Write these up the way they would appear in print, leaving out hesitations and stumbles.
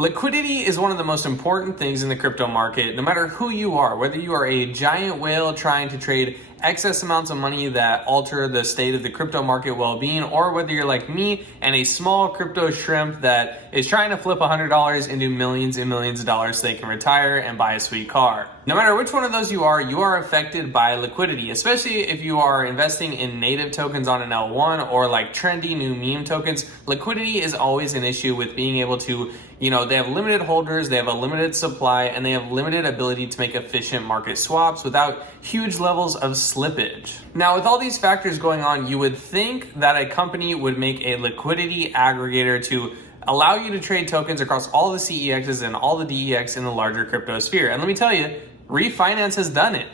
Liquidity is one of the most important things in the crypto market, no matter who you are, whether you are a giant whale trying to trade excess amounts of money that alter the state of the crypto market well-being, or whether you're like me and a small crypto shrimp that is trying to flip $100 into millions and millions of dollars so they can retire and buy a sweet car. No matter which one of those you are affected by liquidity, especially if you are investing in native tokens on an L1 or like trendy new meme tokens. Liquidity is always an issue with being able to, they have limited holders, they have a limited supply, and they have limited ability to make efficient market swaps without huge levels of slippage. Now, with all these factors going on, you would think that a company would make a liquidity aggregator to allow you to trade tokens across all the CEXs and all the DEX in the larger crypto sphere. And let me tell you, Reef Finance has done it.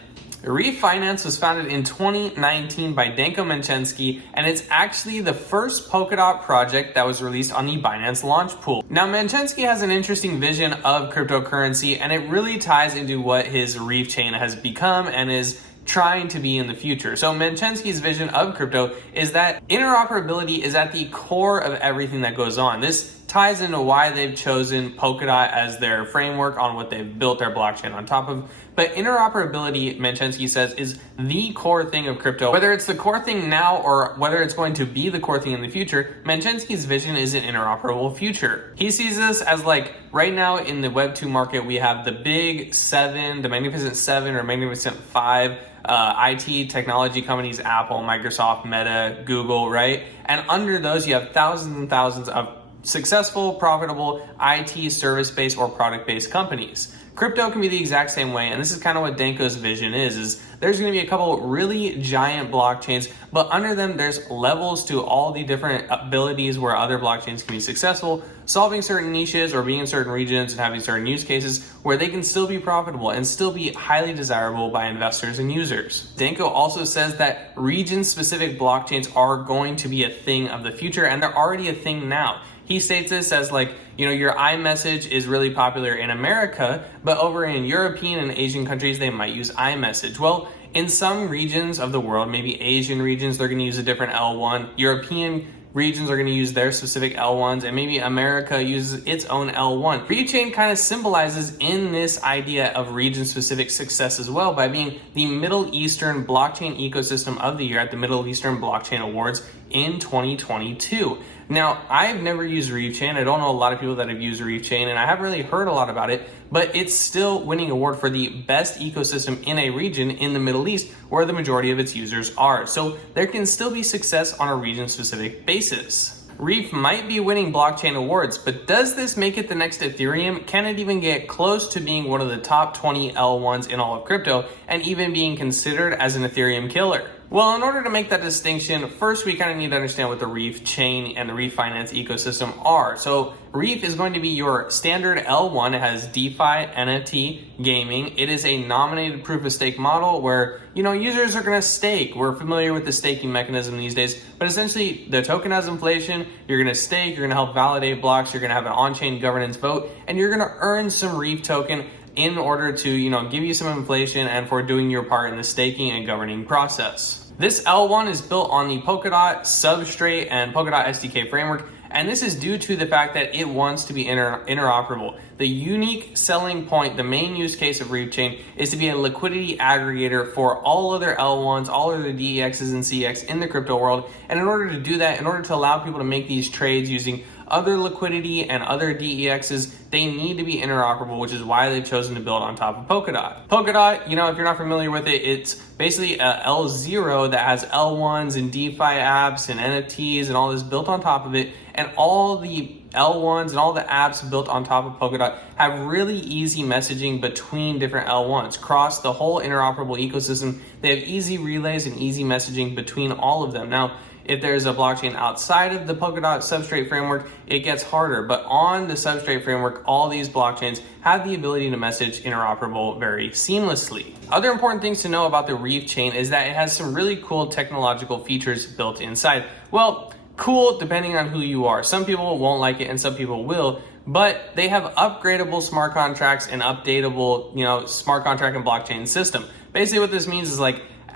Reef Finance was founded in 2019 by Danko Menchensky, and it's actually the first Polkadot project that was released on the Binance launch pool. Now, Menchensky has an interesting vision of cryptocurrency, and it really ties into what his Reef chain has become and is trying to be in the future. So Menchensky's vision of crypto is that interoperability is at the core of everything that goes on. This ties into why they've chosen Polkadot as their framework on what they've built their blockchain on top of. But interoperability, Menchensky says, is the core thing of crypto. Whether it's the core thing now or whether it's going to be the core thing in the future, Menchensky's vision is an interoperable future. He sees this as like right now in the Web2 market, we have the big seven, the Magnificent Seven or Magnificent Five IT technology companies, Apple, Microsoft, Meta, Google, right? And under those, you have thousands and thousands of successful, profitable IT service-based or product-based companies. Crypto can be the exact same way, and this is kind of what Danko's vision is there's going to be a couple really giant blockchains, but under them there's levels to all the different abilities where other blockchains can be successful, solving certain niches or being in certain regions and having certain use cases where they can still be profitable and still be highly desirable by investors and users. Danko also says that region-specific blockchains are going to be a thing of the future, and they're already a thing now. He states this as your iMessage is really popular in America, but over in European and Asian countries, they might use iMessage. Well, in some regions of the world, maybe Asian regions, they're going to use a different L1. European regions are going to use their specific L1s, and maybe America uses its own L1. Reef Chain kind of symbolizes in this idea of region-specific success as well by being the Middle Eastern blockchain ecosystem of the year at the Middle Eastern Blockchain Awards in 2022. Now, I've never used Reef Chain. I don't know a lot of people that have used Reef Chain, and I haven't really heard a lot about it, but it's still winning award for the best ecosystem in a region in the Middle East where the majority of its users are. So there can still be success on a region-specific basis. Reef might be winning blockchain awards, but does this make it the next Ethereum? Can it even get close to being one of the top 20 L1s in all of crypto and even being considered as an Ethereum killer? Well, in order to make that distinction, first we kind of need to understand what the Reef chain and the Reef Finance ecosystem are. So Reef is going to be your standard L1. It has DeFi, NFT, gaming. It is a nominated proof of stake model where, users are going to stake. We're familiar with the staking mechanism these days, but essentially the token has inflation. You're going to stake, you're going to help validate blocks, you're going to have an on-chain governance vote, and you're going to earn some Reef token in order to, give you some inflation and for doing your part in the staking and governing process. This L1 is built on the Polkadot substrate and Polkadot SDK framework, and this is due to the fact that it wants to be interoperable. The unique selling point, the main use case of Reef Chain is to be a liquidity aggregator for all other L1s, all other DEXs and CX in the crypto world. And in order to do that, in order to allow people to make these trades using other liquidity and other DEXs, they need to be interoperable, which is why they've chosen to build on top of Polkadot. Polkadot, if you're not familiar with it, it's basically a L0 that has L1s and DeFi apps and NFTs and all this built on top of it. And all the L1s and all the apps built on top of Polkadot have really easy messaging between different L1s. Across the whole interoperable ecosystem, they have easy relays and easy messaging between all of them. Now, if there's a blockchain outside of the Polkadot substrate framework, it gets harder. But on the substrate framework, all these blockchains have the ability to message interoperable very seamlessly. Other important things to know about the Reef chain is that it has some really cool technological features built inside. Well, cool depending on who you are. Some people won't like it and some people will, but they have upgradable smart contracts and updatable, smart contract and blockchain system. Basically what this means is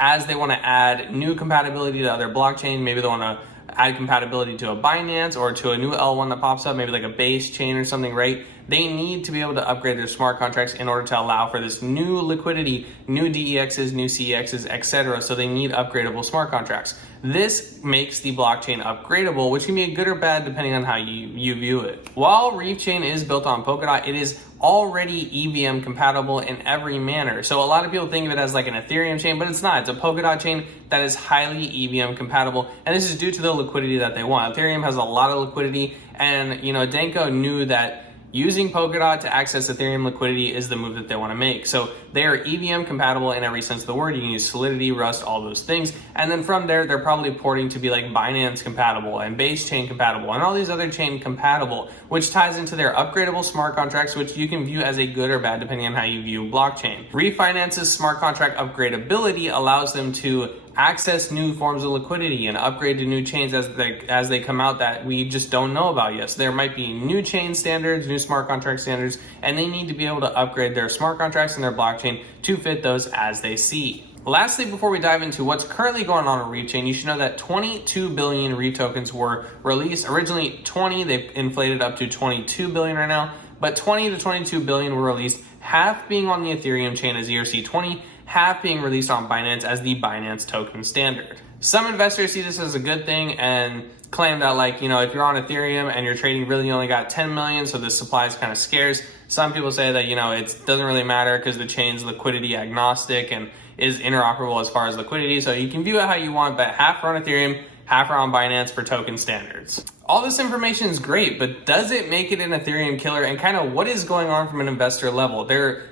as they want to add new compatibility to other blockchain, maybe they want to add compatibility to a Binance or to a new L1 that pops up, maybe like a base chain or something, right? they need to be able to upgrade their smart contracts in order to allow for this new liquidity, new DEXs, new CEXs, etc. So they need upgradable smart contracts. This makes the blockchain upgradable, which can be good or bad depending on how you view it. While Reef Chain is built on Polkadot, it is already EVM compatible in every manner. So a lot of people think of it as like an Ethereum chain, but it's not. It's a Polkadot chain that is highly EVM compatible, and this is due to the liquidity that they want. Ethereum has a lot of liquidity, and Denko knew that using Polkadot to access Ethereum liquidity is the move that they want to make. So they are EVM compatible in every sense of the word. You can use Solidity, Rust, all those things. And then from there, they're probably porting to be like Binance compatible and Base Chain compatible and all these other chain compatible, which ties into their upgradable smart contracts, which you can view as a good or bad depending on how you view blockchain. Reef Finance's smart contract upgradability allows them to access new forms of liquidity and upgrade to new chains as they come out that we just don't know about yet. So there might be new chain standards, new smart contract standards, and they need to be able to upgrade their smart contracts and their blockchain to fit those as they see. Lastly, before we dive into what's currently going on Reef Chain, you should know that 22 billion Reef tokens were released. Originally 20, they've inflated up to 22 billion right now, but 20 to 22 billion were released, half being on the Ethereum chain as ERC20, half being released on Binance as the Binance token standard. Some investors see this as a good thing and claim that if you're on Ethereum and you're trading really, you only got 10 million, so the supply is kind of scarce. Some people say that, it doesn't really matter because the chain's liquidity agnostic and is interoperable as far as liquidity. So you can view it how you want, but half are on Ethereum, half are on Binance for token standards. All this information is great, but does it make it an Ethereum killer? And kind of what is going on from an investor level?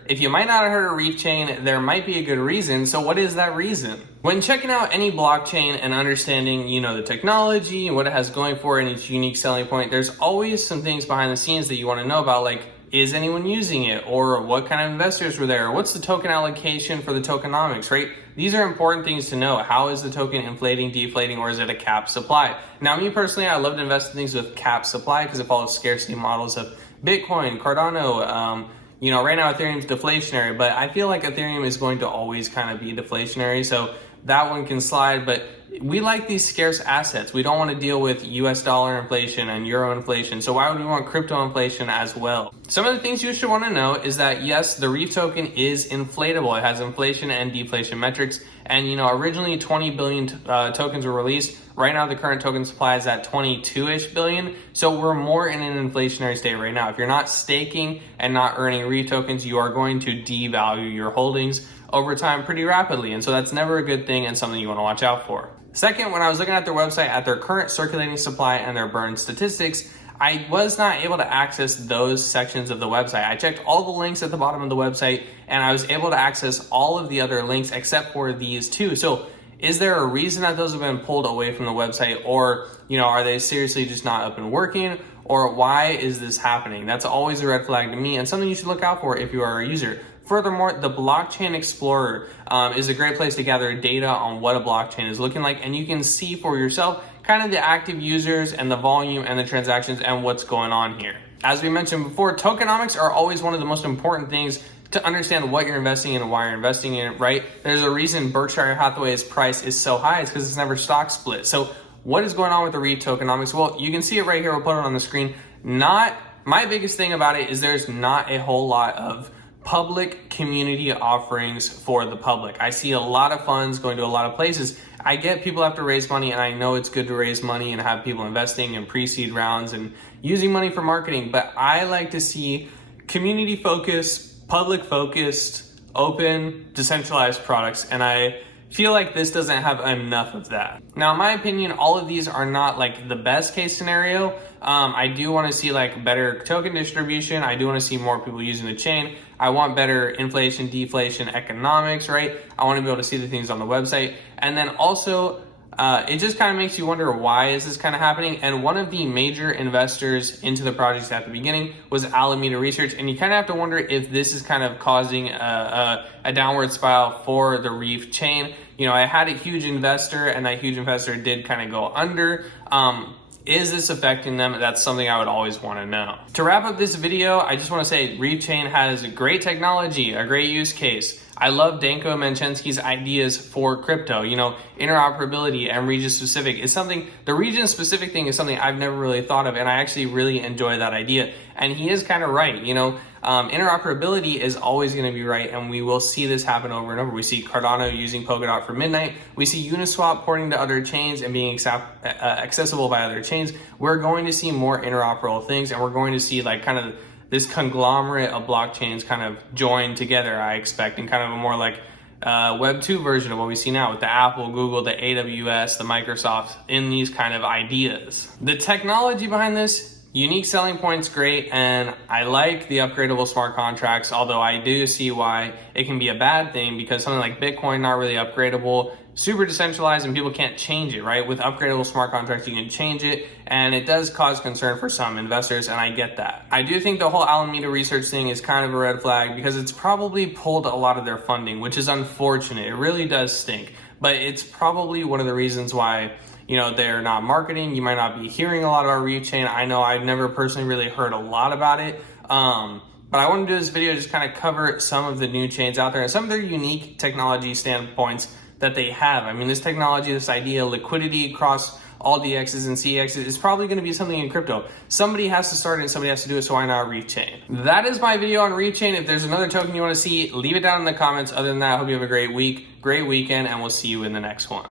If you might not have heard of Reef Chain, there might be a good reason. So what is that reason? When checking out any blockchain and understanding, the technology and what it has going for it and its unique selling point, there's always some things behind the scenes that you want to know about, like, is anyone using it? Or what kind of investors were there? What's the token allocation for the tokenomics, right? These are important things to know. How is the token inflating, deflating, or is it a capped supply? Now, me personally, I love to invest in things with capped supply because it follows scarcity models of Bitcoin, Cardano. Right now Ethereum's deflationary, but I feel like Ethereum is going to always kind of be deflationary. So that one can slide, but we like these scarce assets. We don't want to deal with US dollar inflation and euro inflation. So why would we want crypto inflation as well? Some of the things you should want to know is that yes, the Reef token is inflatable. It has inflation and deflation metrics. And originally 20 billion tokens were released. Right now the current token supply is at 22-ish billion. So we're more in an inflationary state right now. If you're not staking and not earning Reef tokens, you are going to devalue your holdings over time pretty rapidly. And so that's never a good thing and something you want to watch out for. Second, when I was looking at their website at their current circulating supply and their burn statistics, I was not able to access those sections of the website. I checked all the links at the bottom of the website and I was able to access all of the other links except for these two. So is there a reason that those have been pulled away from the website, or are they seriously just not up and working, or why is this happening? That's always a red flag to me and something you should look out for if you are a user. Furthermore, the Blockchain Explorer is a great place to gather data on what a blockchain is looking like, and you can see for yourself kind of the active users and the volume and the transactions and what's going on here. As we mentioned before, tokenomics are always one of the most important things to understand what you're investing in and why you're investing in it, right? There's a reason Berkshire Hathaway's price is so high. It's because it's never stock split. So what is going on with the Reef tokenomics? Well, you can see it right here. We'll put it on the screen. My biggest thing about it is there's not a whole lot of public community offerings for the public. I see a lot of funds going to a lot of places. I get people have to raise money, and I know it's good to raise money and have people investing in pre-seed rounds and using money for marketing, but I like to see community focused, public focused, open, decentralized products, and I feel like this doesn't have enough of that. Now, in my opinion, all of these are not like the best case scenario. I do want to see like better token distribution. I do want to see more people using the chain. I want better inflation, deflation economics, right? I want to be able to see the things on the website. And then also, it just kind of makes you wonder, why is this kind of happening? And one of the major investors into the projects at the beginning was Alameda Research. And you kind of have to wonder if this is kind of causing a downward spiral for the Reef chain. I had a huge investor, and that huge investor did kind of go under. Is this affecting them? That's something I would always want to know. To wrap up this video, I just want to say Reef Chain has great technology, a great use case. I love Danko Manchensky's ideas for crypto. You know, interoperability and region specific is something, the region specific thing is something I've never really thought of, and I actually really enjoy that idea. And he is kind of right, you know. Interoperability is always going to be right, and we will see this happen over and over. We see Cardano using Polkadot for midnight. We see Uniswap porting to other chains and being accessible by other chains. We're going to see more interoperable things, and we're going to see like kind of this conglomerate of blockchains kind of join together, I expect, in kind of a more like Web 2 version of what we see now with the Apple, Google, the AWS, the Microsoft in these kind of ideas. The technology behind this, unique selling points, great, and I like the upgradable smart contracts, although I do see why it can be a bad thing, because something like Bitcoin, not really upgradable, super decentralized, and people can't change it, right? With upgradable smart contracts, you can change it, and it does cause concern for some investors, and I get that. I do think the whole Alameda research thing is kind of a red flag, because it's probably pulled a lot of their funding, which is unfortunate. It really does stink, but it's probably one of the reasons why, you know, they're not marketing. You might not be hearing a lot about Reef Chain. I know I've never personally really heard a lot about it. But I want to do this video to just kind of cover some of the new chains out there and some of their unique technology standpoints that they have. I mean, this technology, this idea, liquidity across all DXs and CXs is probably going to be something in crypto. Somebody has to start it and somebody has to do it, so why not Reef Chain? That is my video on Reef Chain. If there's another token you want to see, leave it down in the comments. Other than that, I hope you have a great week, great weekend, and we'll see you in the next one.